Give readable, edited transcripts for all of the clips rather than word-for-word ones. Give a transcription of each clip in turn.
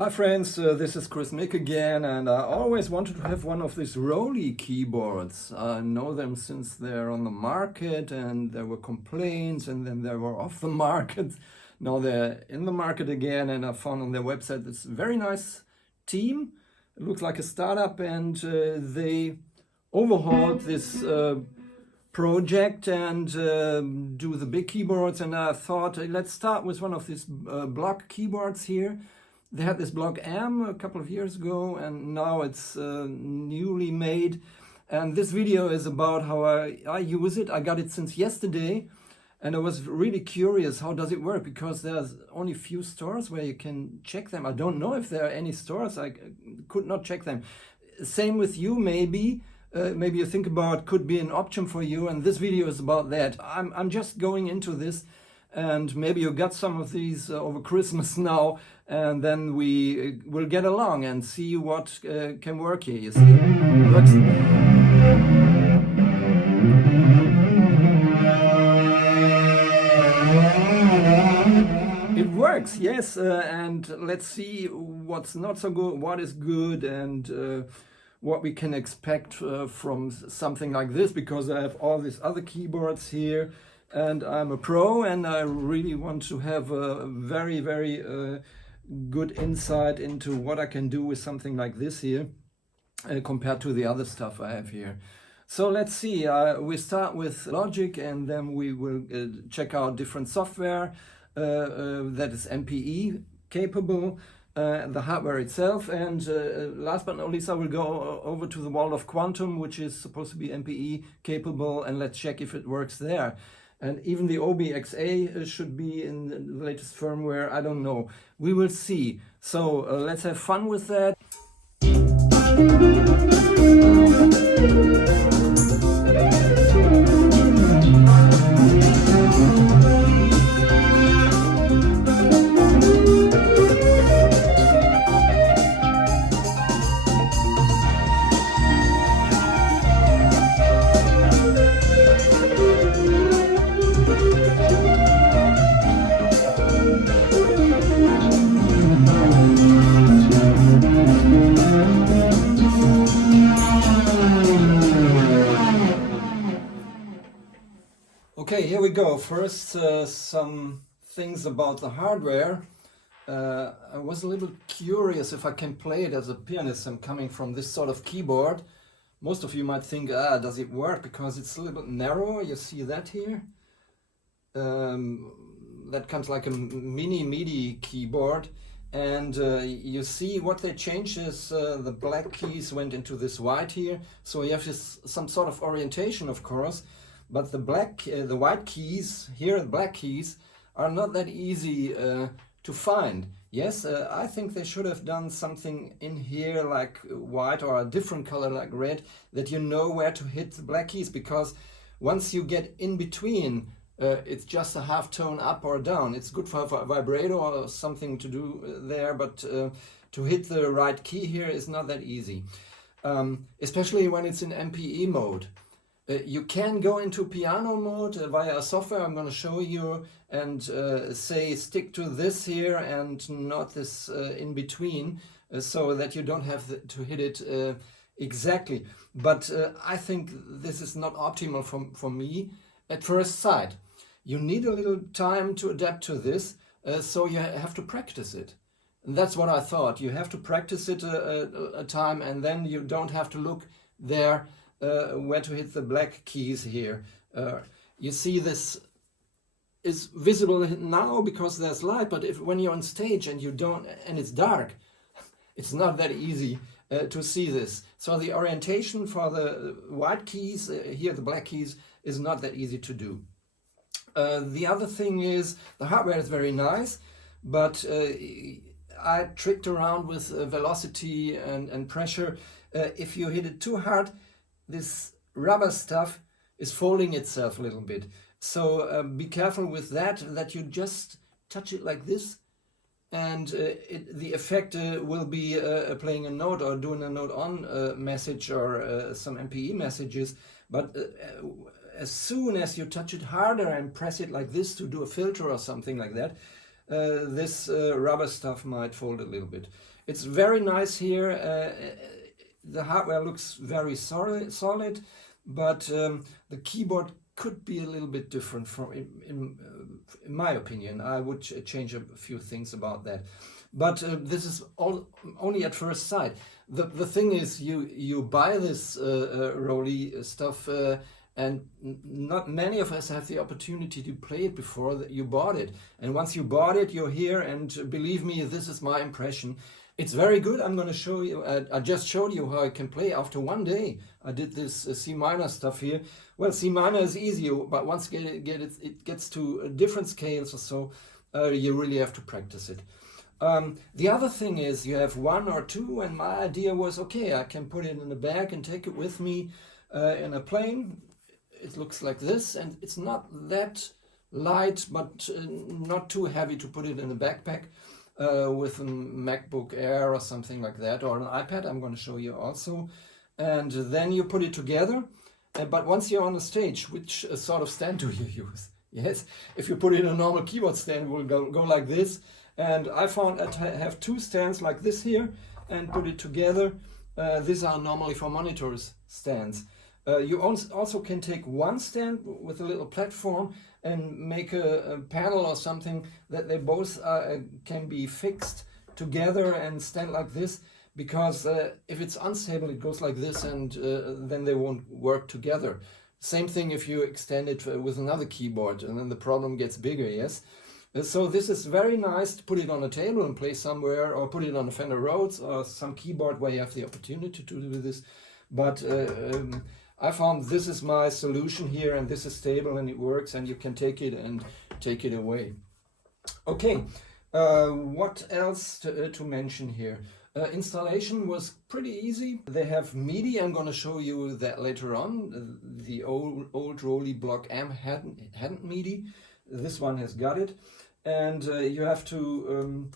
Hi friends, this is Chris Mick again, and I always wanted to have one of these Roli keyboards. I know them since they're on the market, and there were complaints, and then they were off the market. Now they're in the market again, and I found on their website this very nice team. It looks like a startup, and they overhauled this project and do the big keyboards. And I thought, let's start with one of these block keyboards here. They had this block M a couple of years ago, and now it's newly made. And this video is about how I use it. I got it since yesterday, and I was really curious, how does it work? Because there's only a few stores where you can check them. I don't know if there are any stores. I could not check them. Same with you, maybe. Maybe you think about could be an option for you, and this video is about that. I'm just going into this, and maybe you got some of these over Christmas now, and then we will get along and see what can work here. You see, it works, yes, and let's see what's not so good, what is good, and what we can expect from something like this, because I have all these other keyboards here, and I'm a pro, and I really want to have a very, very good insight into what I can do with something like this here compared to the other stuff I have here. So let's see, we start with Logic, and then we will check out different software that is MPE capable, the hardware itself, and last but not least I will go over to the Waldorf Quantum, which is supposed to be MPE capable, and let's check if it works there. And even the OBXA should be in the latest firmware. I don't know. We will see. So let's have fun with that. Okay, here we go. First, some things about the hardware. I was a little curious if I can play it as a pianist. I'm coming from this sort of keyboard. Most of you might think, does it work? Because it's a little bit narrow. You see that here? That comes like a mini MIDI keyboard. And you see what they changed is the black keys went into this white here. So you have some sort of orientation, of course. But the white keys here, the black keys, are not that easy to find. Yes, I think they should have done something in here like white or a different color like red, that you know where to hit the black keys, because once you get in between, it's just a half tone up or down. It's good for a vibrato or something to do there, but to hit the right key here is not that easy, especially when it's in MPE mode. You can go into piano mode via a software I'm going to show you, and say stick to this here and not this in between, so that you don't have to hit it exactly. But I think this is not optimal for me at first sight. You need a little time to adapt to this, so you have to practice it. And that's what I thought. You have to practice it a time, and then you don't have to look there where to hit the black keys here. You see this is visible now because there's light, but when you're on stage and you don't, and it's dark, it's not that easy to see this. So the orientation for the white keys, here the black keys, is not that easy to do. The other thing is the hardware is very nice, but I tricked around with velocity and pressure. If you hit it too hard, this rubber stuff is folding itself a little bit. So be careful with that you just touch it like this, and the effect will be playing a note or doing a note on message or some MPE messages. But as soon as you touch it harder and press it like this to do a filter or something like that, this rubber stuff might fold a little bit. It's very nice here. The hardware looks very solid, but the keyboard could be a little bit different from, in my opinion. I would change a few things about that. But this is only at first sight. The thing is, you buy this Roli stuff, and not many of us have the opportunity to play it before you bought it. And once you bought it, you're here, and believe me, this is my impression. It's very good. I'm going to show you. I just showed you how I can play after one day. I did this C minor stuff here. Well, C minor is easy, but once it gets to different scales or so, you really have to practice it. The other thing is you have one or two, and my idea was, okay, I can put it in a bag and take it with me in a plane. It looks like this, and it's not that light, but not too heavy to put it in a backpack. With a MacBook Air or something like that, or an iPad, I'm going to show you also. And then you put it together. But once you're on the stage, which sort of stand do you use? Yes, if you put it in a normal keyboard stand, it will go like this. And I found I have two stands like this here and put it together. These are normally for monitors stands. You also can take one stand with a little platform and make a panel or something that they both can be fixed together and stand like this, because if it's unstable it goes like this, and then they won't work together. Same thing if you extend it with another keyboard, and then the problem gets bigger, yes? So this is very nice to put it on a table and play somewhere, or put it on a Fender Rhodes or some keyboard where you have the opportunity to do this. But I found this is my solution here, and this is stable and it works, and you can take it and take it away. Okay, what else to mention here? Installation was pretty easy. They have MIDI. I'm going to show you that later on. The old Roli Block M hadn't MIDI. This one has got it. And you have to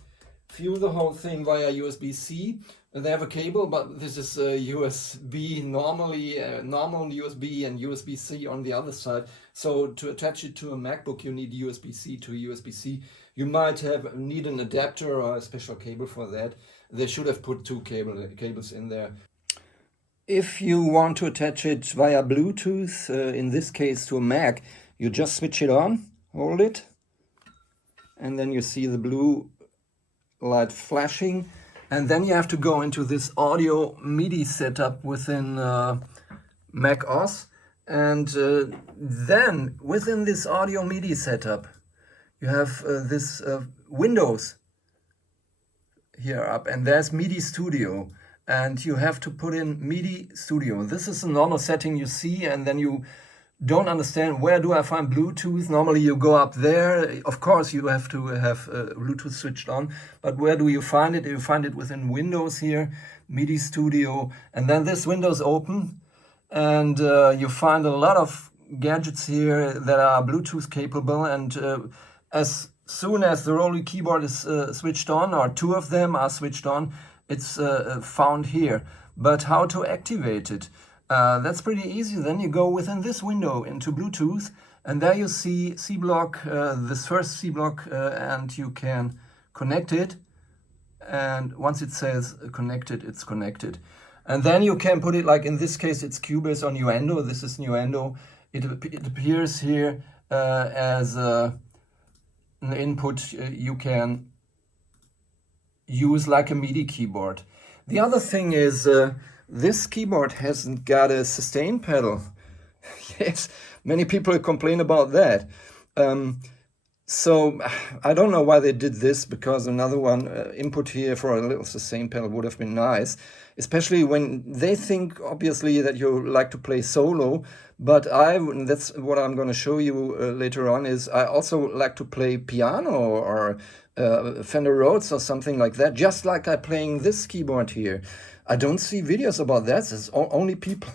view the whole thing via USB-C. They have a cable, but this is USB, normally normal USB and USB-C on the other side. So to attach it to a MacBook, you need USB-C to USB-C. You might need an adapter or a special cable for that. They should have put two cables in there. If you want to attach it via Bluetooth, in this case to a Mac, you just switch it on, hold it, and then you see the blue light flashing. And then you have to go into this audio MIDI setup within Mac OS. And then within this audio MIDI setup, you have this Windows here up, and there's MIDI Studio. And you have to put in MIDI Studio. This is a normal setting you see, and then you don't understand where do I find Bluetooth. Normally you go up there. Of course you have to have Bluetooth switched on, but where do you find it? You find it within Windows here, MIDI Studio, and then this window's open, and you find a lot of gadgets here that are Bluetooth capable, and as soon as the Roli keyboard is switched on, or two of them are switched on, it's found here. But how to activate it? That's pretty easy. Then you go within this window into Bluetooth, and there you see C block, this first C block, and you can connect it. And once it says connected, it's connected. And then you can put it, like in this case, it's Cubase or Nuendo. This is Nuendo. It appears here as an input you can use like a MIDI keyboard. The other thing is, this keyboard hasn't got a sustain pedal. Yes, many people complain about that. So I don't know why they did this, because another one input here for a little sustain pedal would have been nice, especially when they think obviously that you like to play solo. But that's what I'm going to show you later on, is I also like to play piano or Fender Rhodes or something like that, just like I'm playing this keyboard here. I don't see videos about that. It's only people,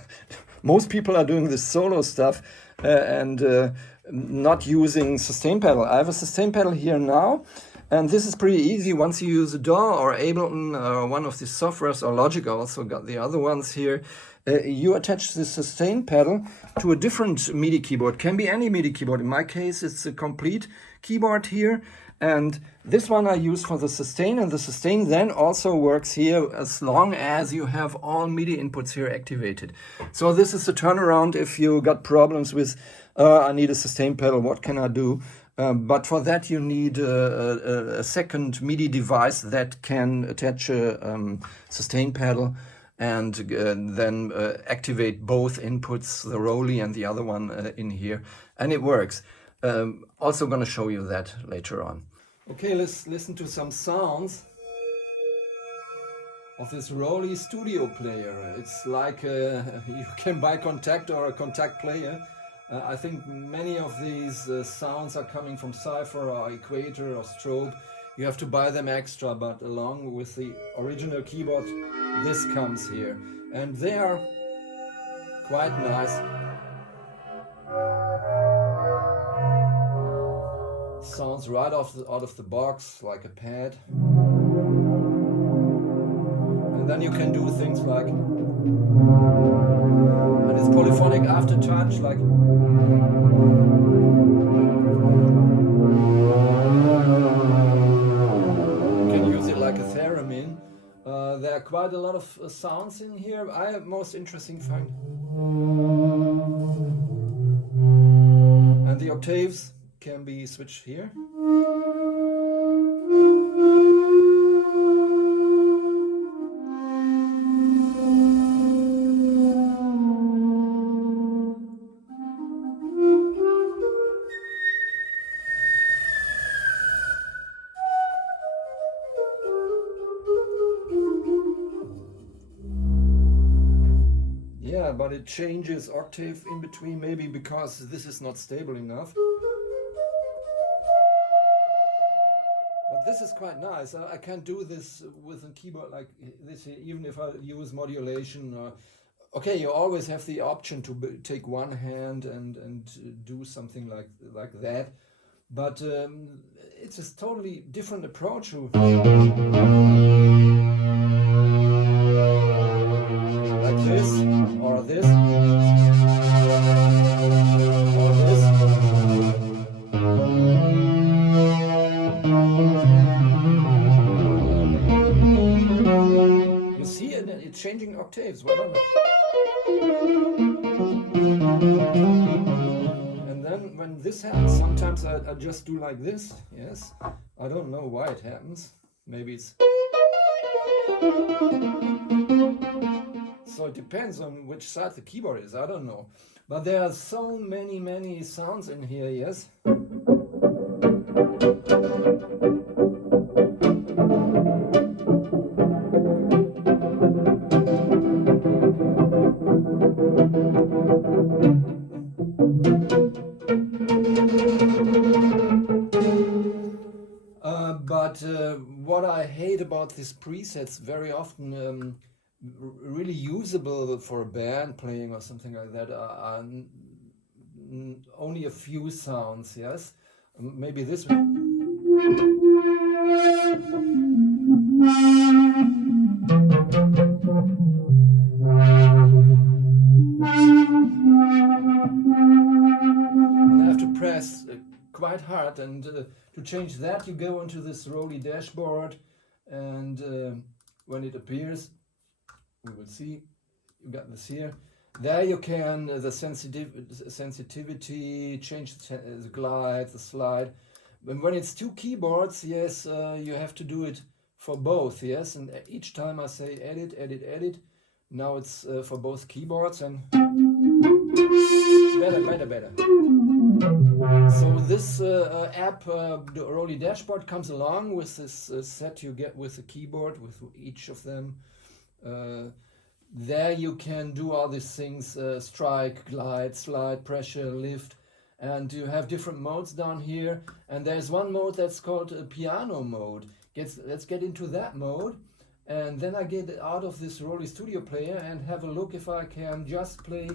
most people are doing this solo stuff and not using sustain pedal. I have a sustain pedal here now, and this is pretty easy. Once you use a DAW or Ableton or one of these softwares, or Logic, I also got the other ones here, You attach the sustain pedal to a different MIDI keyboard. Can be any MIDI keyboard. In my case, it's a complete keyboard here. And this one I use for the sustain, and the sustain then also works here as long as you have all MIDI inputs here activated. So this is the turnaround if you got problems with, I need a sustain pedal, what can I do? But for that you need a second MIDI device that can attach a sustain pedal and then activate both inputs, the Roli and the other one in here, and it works. Also going to show you that later on. Okay, let's listen to some sounds of this Roli studio player. It's like you can buy Contact or a Contact player. I think many of these sounds are coming from Cypher or Equator or Strobe. You have to buy them extra, but along with the original keyboard, this comes here. And they are quite nice. Sounds right out of the box, like a pad. And then you can do things like, and it's polyphonic aftertouch, like. You can use it like a theremin. There are quite a lot of sounds in here. I have most interesting find. And the octaves can be switched here. Yeah, but it changes octave in between, maybe because this is not stable enough. But this is quite nice. I can do this with a keyboard like this, even if I use modulation. Okay, you always have the option to take one hand and do something like that. But it's a totally different approach. Like this, or this, or this. You see, it's changing octaves. Well done. And then when this happens, sometimes I just do like this. Yes, I don't know why it happens. Maybe it's. So it depends on which side the keyboard is. I don't know. But there are so many sounds in here. Yes. But what I hate about these presets, very often really usable for a band playing or something like that, are only a few sounds, yes? Maybe this one. And I have to press quite hard, and to change that you go onto this Roli dashboard, and when it appears, we will see, you got this here. There you can, the sensitivity, change the glide, the slide. And when it's two keyboards, yes, you have to do it for both, yes. And each time I say edit, edit, edit. Now it's for both keyboards, and better. So this app, the Roli dashboard, comes along with this set you get with the keyboard, with each of them. There you can do all these things, strike, glide, slide, pressure, lift, and you have different modes down here. And there's one mode that's called a piano mode. Let's get into that mode, and then I get out of this Roli Studio player and have a look if I can just play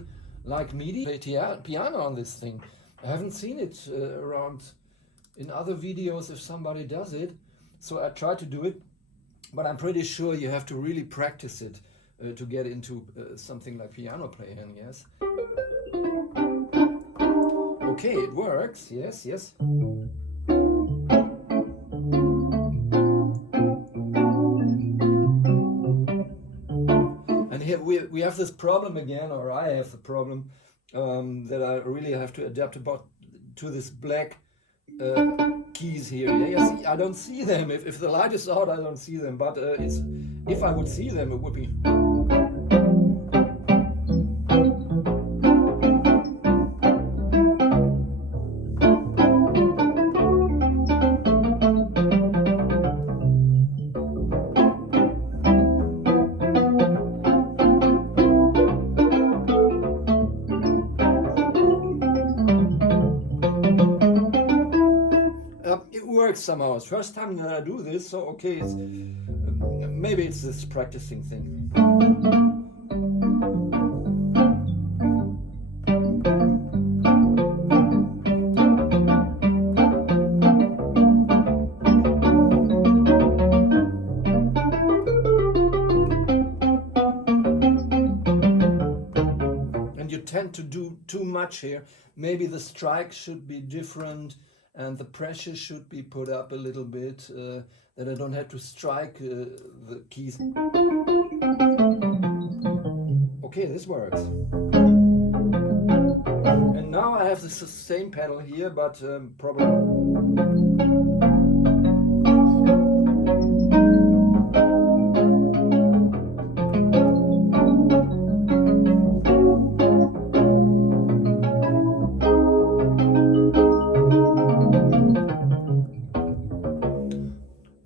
like MIDI, play piano on this thing. I haven't seen it around in other videos if somebody does it, so I try to do it, but I'm pretty sure you have to really practice it to get into something like piano playing, yes. Okay, it works, yes, yes. And here we have this problem again, or I have the problem, that I really have to adapt to this black keys here. Yeah, see, I don't see them. If the light is out, I don't see them. But if I would see them, it would be. It works somehow. It's first time that I do this, so okay, maybe it's this practicing thing. And you tend to do too much here. Maybe the strike should be different. And the pressure should be put up a little bit, that I don't have to strike the keys. Okay, this works. And now I have the same pedal here, but probably...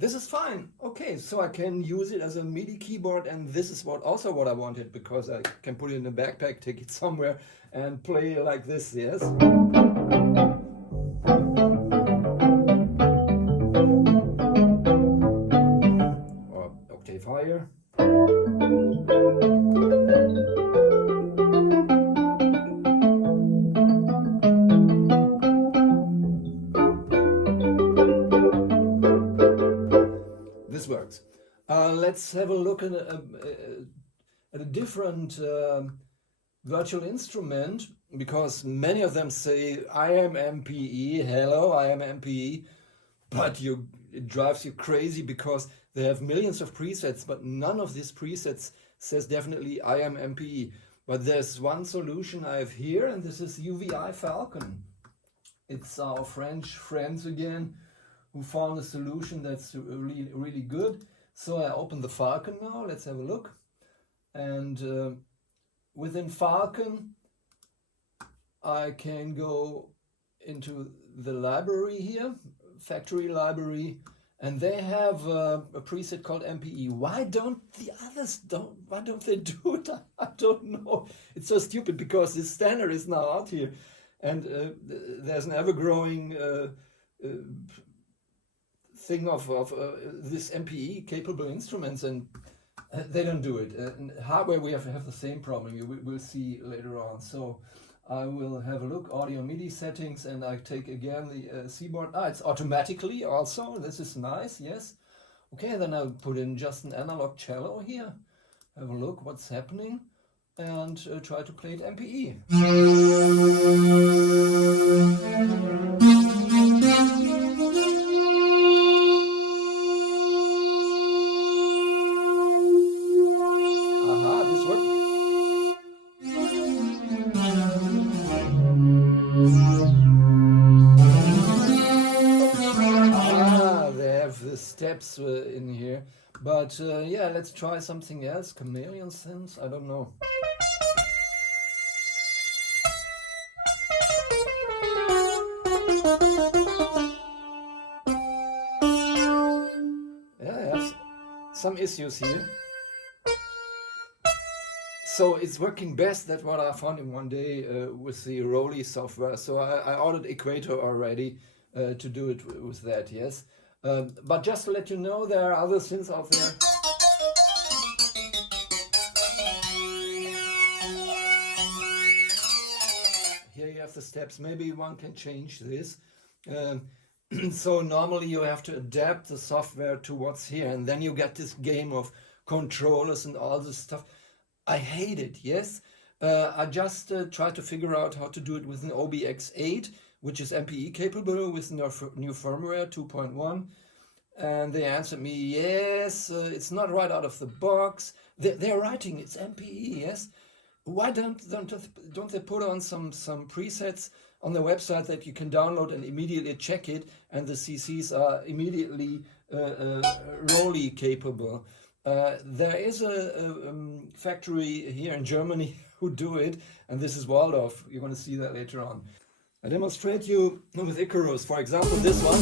This is fine. Okay, so I can use it as a MIDI keyboard, and this is also what I wanted, because I can put it in a backpack, take it somewhere, and play like this, yes? Or octave higher. This works. Let's have a look at a different virtual instrument, because many of them say, I am MPE, hello, I am MPE, but it drives you crazy because they have millions of presets, but none of these presets says definitely I am MPE. But there's one solution I have here, and this is UVI Falcon. It's our French friends again, who found a solution that's really, really good. So I open the Falcon now, let's have a look. And within Falcon, I can go into the library here, factory library, and they have a preset called MPE. Why don't the others why don't they do it? I don't know. It's so stupid, because this standard is now out here, and there's an ever-growing thing of this MPE capable instruments, and they don't do it. In hardware we have the same problem. We'll see later on. So I will have a look, audio MIDI settings, and I take again the seaboard. It's automatically also. This is nice, yes. Okay, then I'll put in just an analog cello here. Have a look what's happening, and try to play it MPE. This worked. They have the steps in here. But yeah, let's try something else. Chameleon synths? I don't know. Yeah, I have some issues here. So it's working best. That's what I found in one day with the Roli software. So I ordered Equator already to do it with that, yes. But just to let you know, there are other synths out there. Here you have the steps. Maybe one can change this. So normally you have to adapt the software to what's here, and then you get this game of controllers and all this stuff. I hate it, yes. I just tried to figure out how to do it with an OBX8, which is MPE capable with new firmware 2.1. And they answered me, yes, it's not right out of the box. They're writing it's MPE, yes. Why don't they put on some presets on the website that you can download and immediately check it, and the CCs are immediately Roli capable? There is a factory here in Germany who do it, and this is Waldorf. You're going to see that later on. I demonstrate you with Icarus, for example, this one.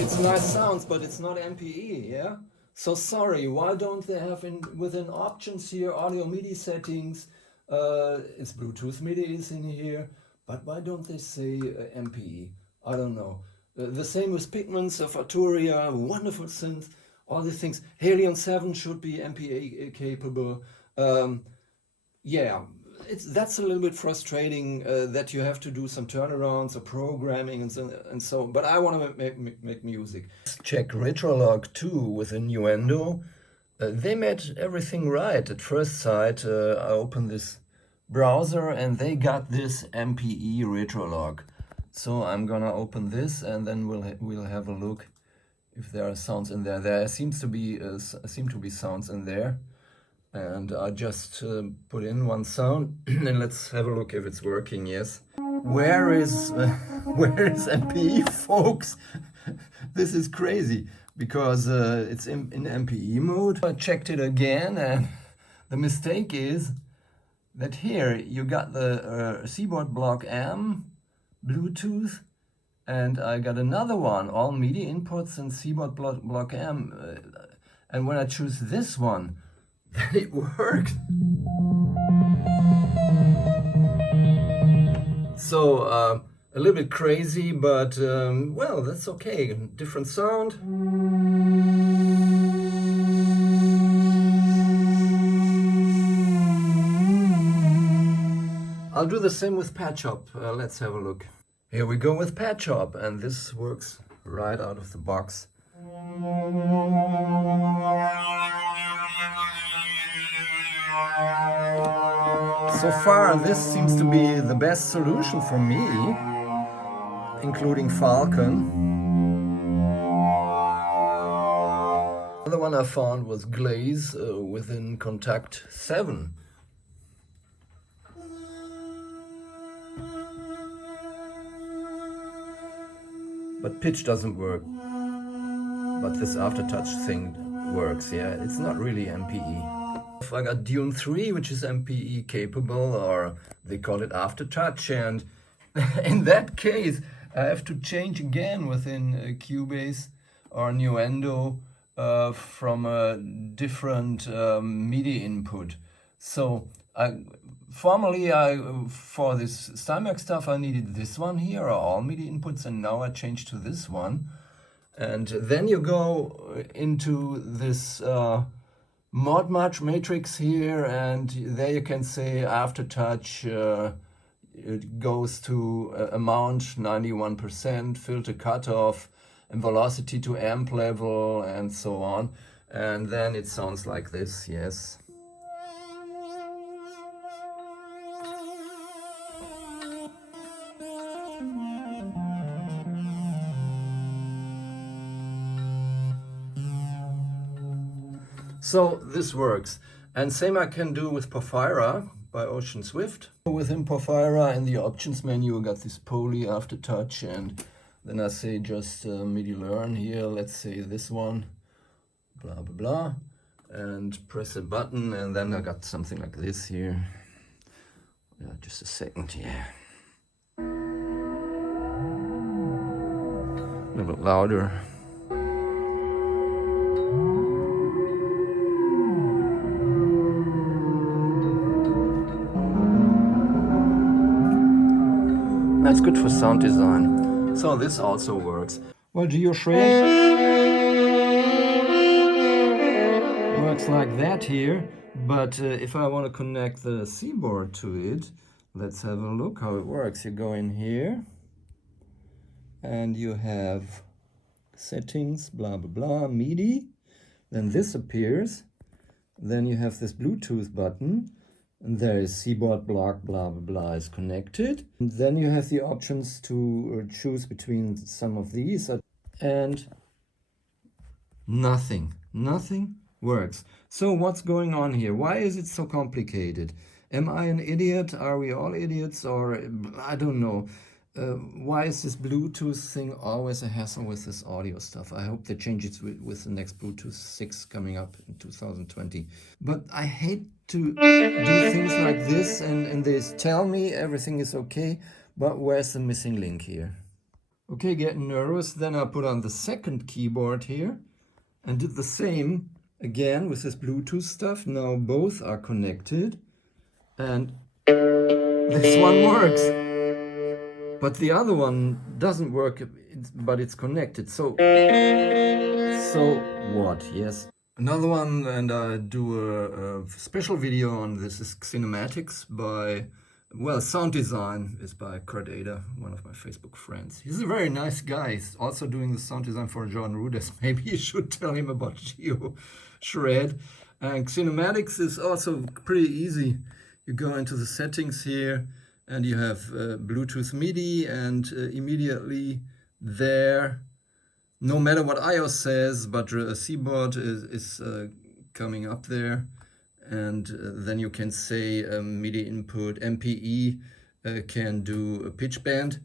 It's nice sounds, but it's not MPE, yeah? So sorry, why don't they have within options here audio MIDI settings? It's Bluetooth MIDI is in here, but why don't they say MPE? I don't know. The same with Pigments of Arturia, wonderful synth, all these things. Helium 7 should be MPE capable. Yeah, that's a little bit frustrating that you have to do some turnarounds or programming and so. But I want to make music. Check Retrolog 2 with a Nuendo. They made everything right at first sight. I opened this browser and they got this MPE Retrolog. So I'm gonna open this and then we'll have a look if there are sounds in there. There seem to be sounds in there. And I just put in one sound and let's have a look if it's working, yes. Where is MPE, folks? This is crazy because it's in MPE mode. I checked it again and the mistake is that here you got the seaboard block M, Bluetooth, and I got another one, all MIDI inputs and seaboard block M. And when I choose this one, it worked. So a little bit crazy, but well, that's okay. Different sound. I'll do the same with Patch Up. Let's have a look. Here we go with Patch Up, and this works right out of the box. So far, this seems to be the best solution for me, including Falcon. Another one I found was Glaze within Contact 7. But pitch doesn't work. But this aftertouch thing works, yeah. It's not really MPE. I got Dune 3, which is MPE capable, or they call it aftertouch, and in that case I have to change again within Cubase or Nuendo from a different MIDI input. So formerly for this Steinberg stuff I needed this one here, or all MIDI inputs, and now I changed to this one. And then you go into this mod matrix here, and there you can say aftertouch it goes to amount 91%, filter cutoff, and velocity to amp level, and so on. And then it sounds like this, yes. So this works, and same I can do with Porphyra by Ocean Swift. Within Porphyra in the options menu I got this poly aftertouch, and then I say just MIDI learn here, let's say this one, blah blah blah, and press a button, and then I got something like this here. Yeah, just a second, yeah. A little bit louder. That's good for sound design. So this also works. Well, GeoShred works looks like that here, but if I want to connect the seaboard to it, let's have a look how it works. You go in here and you have settings, blah blah blah, MIDI, then this appears, then you have this Bluetooth button, and there is seaboard block, blah blah blah is connected. And then you have the options to choose between some of these, and nothing works. So what's going on here? Why is it so complicated? Am I an idiot? Are we all idiots? Or I don't know. Why is this Bluetooth thing always a hassle with this audio stuff? I hope they change it with the next Bluetooth 6 coming up in 2020. But I hate to do things like this and they tell me everything is okay, but where's the missing link here? Okay, getting nervous. Then I put on the second keyboard here and did the same again with this Bluetooth stuff. Now both are connected and this one works. But the other one doesn't work, but it's connected. So what? Yes. Another one, and I do a special video on this, is Cinematics by, well, sound design is by Kurt Ada, one of my Facebook friends. He's a very nice guy. He's also doing the sound design for John Rudess. Maybe you should tell him about Geo Shred. And Cinematics is also pretty easy. You go into the settings here, and you have Bluetooth MIDI, and immediately there, no matter what iOS says, but a seaboard is coming up there, and then you can say MIDI input MPE can do a pitch bend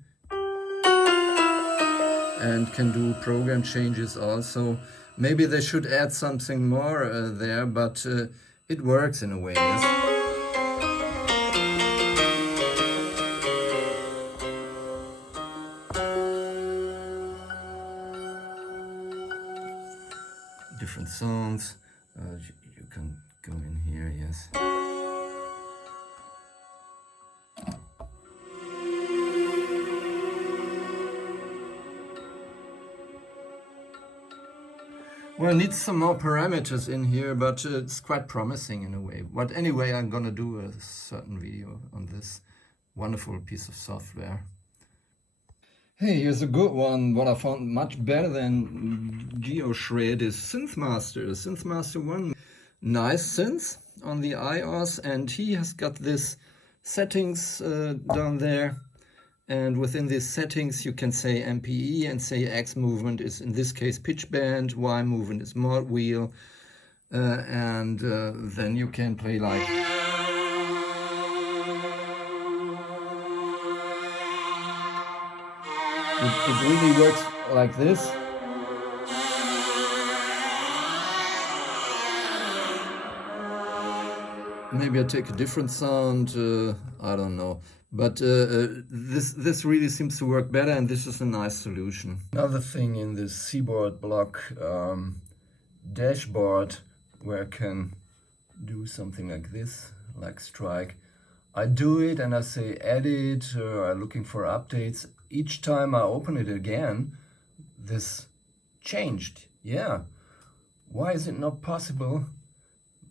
and can do program changes also. Maybe they should add something more there, but it works in a way. Yes? Different sounds, you can go in here, yes. Well, it needs some more parameters in here, but it's quite promising in a way. But anyway, I'm gonna do a certain video on this wonderful piece of software. Hey, here's a good one. What I found much better than GeoShred is SynthMaster. SynthMaster 1, nice synth on the iOS, and he has got this settings down there. And within these settings, you can say MPE and say X movement is, in this case, pitch bend, Y movement is mod wheel, and then you can play like. It really works like this. Maybe I take a different sound, I don't know. But this really seems to work better, and this is a nice solution. Another thing in this seaboard block dashboard, where I can do something like this, like strike. I do it and I say edit, I'm looking for updates. Each time I open it again, this changed. Yeah. Why is it not possible?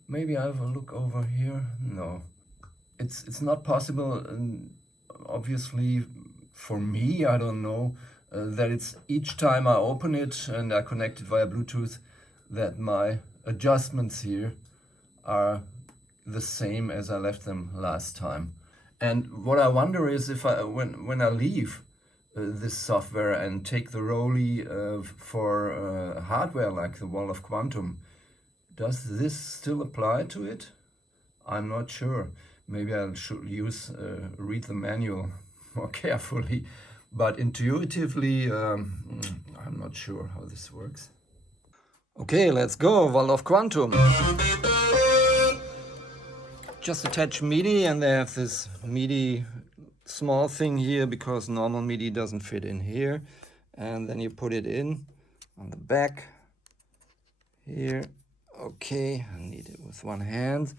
Maybe I have a look over here. No. It's not possible, obviously, for me, I don't know, that it's each time I open it and I connect it via Bluetooth, that my adjustments here are the same as I left them last time. And what I wonder is if when I leave this software and take the Roli for hardware like the Waldorf Quantum, does this still apply to it? I'm not sure. Maybe I should read the manual more carefully, but intuitively, I'm not sure how this works. Okay, let's go, Waldorf Quantum. Just attach MIDI, and they have this MIDI small thing here because normal MIDI doesn't fit in here. And then you put it in on the back here. Okay, I need it with one hand.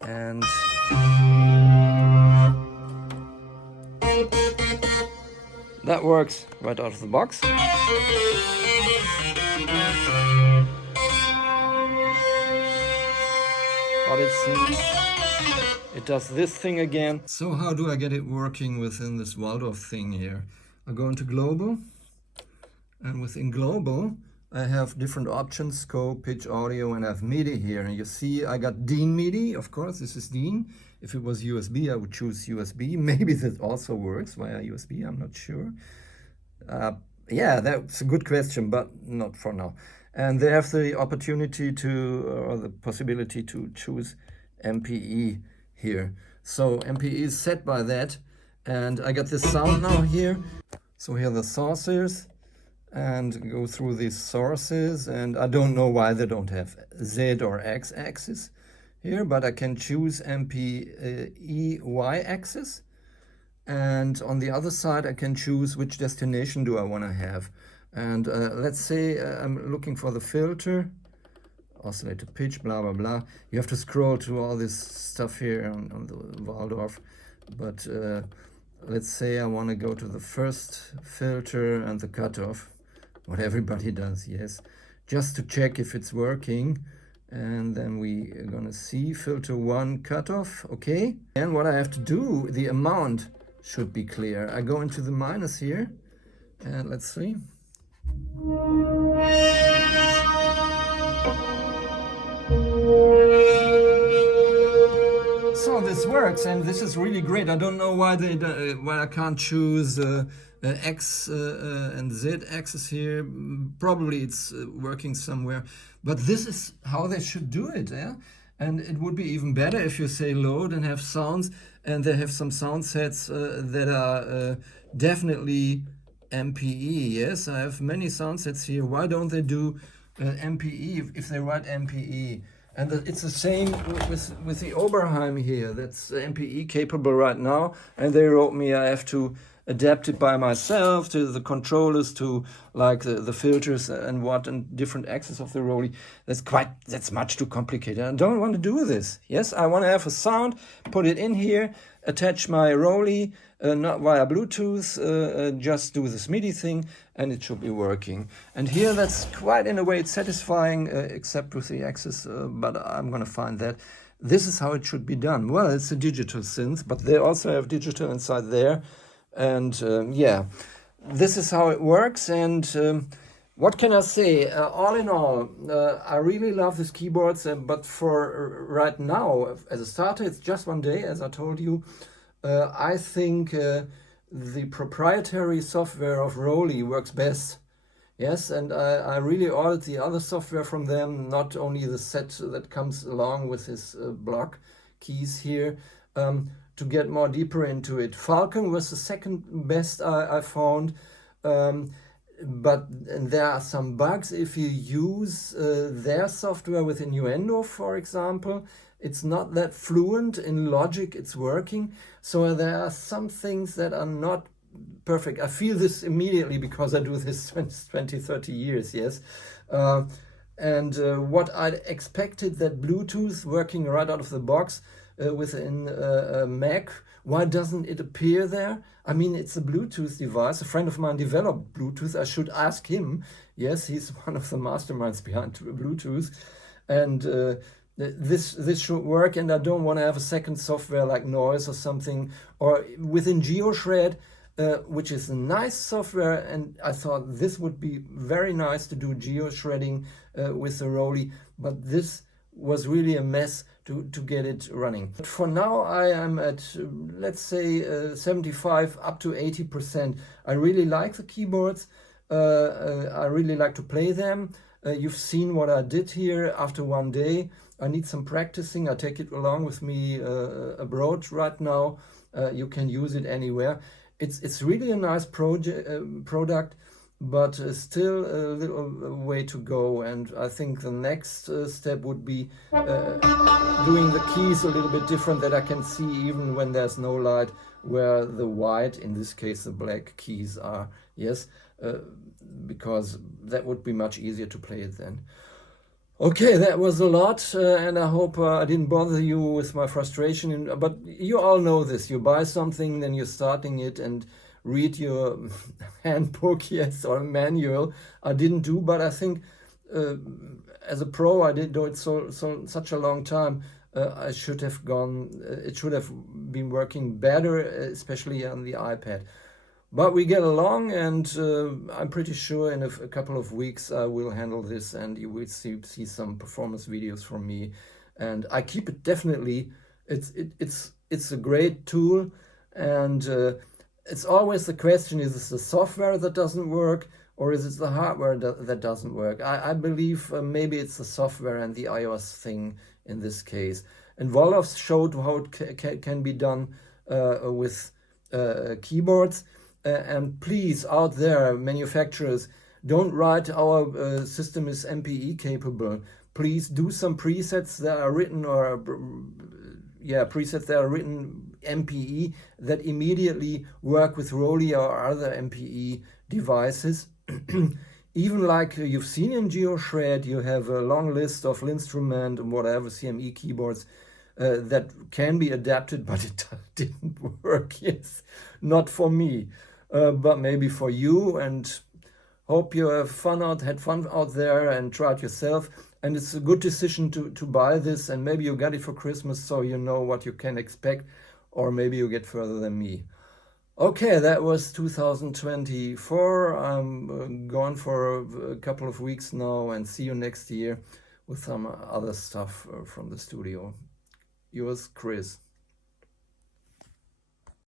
And that works right out of the box. but it does this thing again. So how do I get it working within this Waldorf thing here? I go into global, and within global I have different options: scope, pitch, audio, and I have MIDI here. And you see I got DIN MIDI, of course, this is DIN. If it was USB, I would choose USB. Maybe that also works via USB, I'm not sure. Yeah, that's a good question, but not for now. And they have the opportunity to, or the possibility to choose MPE here. So MPE is set by that. And I got this sound now here. So here are the sources, and go through these sources. And I don't know why they don't have Z or X axis here, but I can choose MPE Y axis. And on the other side, I can choose which destination do I want to have. And let's say I'm looking for the filter, oscillator pitch, blah, blah, blah. You have to scroll to all this stuff here on the Waldorf. But let's say I want to go to the first filter and the cutoff, what everybody does, yes, just to check if it's working. And then we are going to see filter 1 cutoff, okay. And what I have to do, the amount should be clear. I go into the minus here, and let's see. So this works, and this is really great. I don't know why why I can't choose X and Z axis here. Probably it's working somewhere, but this is how they should do it, yeah. And it would be even better if you say load and have sounds, and they have some sound sets that are definitely MPE. Yes, I have many sound sets here. Why don't they do MPE if they write MPE? And it's the same with the Oberheim here. That's MPE capable right now. And they wrote me I have to adapt it by myself to the controllers, to like the filters and what, and different axes of the Roli. That's much too complicated. I don't want to do this. Yes, I want to have a sound, put it in here, attach my Roli, not via Bluetooth, just do this MIDI thing, and it should be working. And here that's quite, in a way, it's satisfying, except with the axis, but I'm going to find that. This is how it should be done. Well, it's a digital synth, but they also have digital inside there. And yeah, this is how it works. And what can I say? All in all, I really love these keyboards, but for right now, as a starter, it's just one day, as I told you. I think the proprietary software of Roli works best. Yes, and I really ordered the other software from them, not only the set that comes along with his block keys here, to get more deeper into it. Falcon was the second best I found, but there are some bugs if you use their software within Nuendo, for example. It's not that fluent. In Logic it's working, so there are some things that are not perfect. I feel this immediately because I do this 20, 30 years, yes. And what I expected, that Bluetooth working right out of the box, within Mac, why doesn't it appear there? I mean, it's a Bluetooth device. A friend of mine developed Bluetooth. I should ask him. Yes, he's one of the masterminds behind Bluetooth. And this should work, and I don't want to have a second software like Noise or something. Or within GeoShred, which is a nice software, and I thought this would be very nice to do geo-shredding with the Roli, but this was really a mess to get it running. But for now, I am at, let's say, 75 up to 80%. I really like the keyboards. I really like to play them. You've seen what I did here after one day. I need some practicing. I take it along with me abroad right now. You can use it anywhere. It's really a nice product, but still a little way to go. And I think the next step would be doing the keys a little bit different, that I can see even when there's no light, where the white, in this case the black keys are. Yes, because that would be much easier to play it then. Okay, that was a lot, and I hope I didn't bother you with my frustration. But you all know this. You buy something, then you're starting it and read your handbook, yes, or manual. I didn't do, but I think as a pro, I did do it such a long time. I should have gone, it should have been working better, especially on the iPad. But we get along, and I'm pretty sure in a couple of weeks I will handle this, and you will see some performance videos from me. And I keep it definitely. It's a great tool, and it's always the question: is it the software that doesn't work, or is it the hardware that doesn't work? I believe maybe it's the software and the iOS thing in this case. And Waldorf showed how it can be done with keyboards. And please, out there, manufacturers, don't write our system is MPE capable. Please do some presets that are written, or presets that are written MPE that immediately work with Roli or other MPE devices. Even like you've seen in GeoShred, you have a long list of Linstrument and whatever CME keyboards that can be adapted, but it didn't work. Yes, not for me, but maybe for you. And hope you have had fun out there and try it yourself. And it's a good decision to buy this, and maybe you got it for Christmas, so you know what you can expect, or maybe you get further than me. Okay, that was 2024. I'm gone for a couple of weeks now, and see you next year with some other stuff from the studio. Yours, Chris.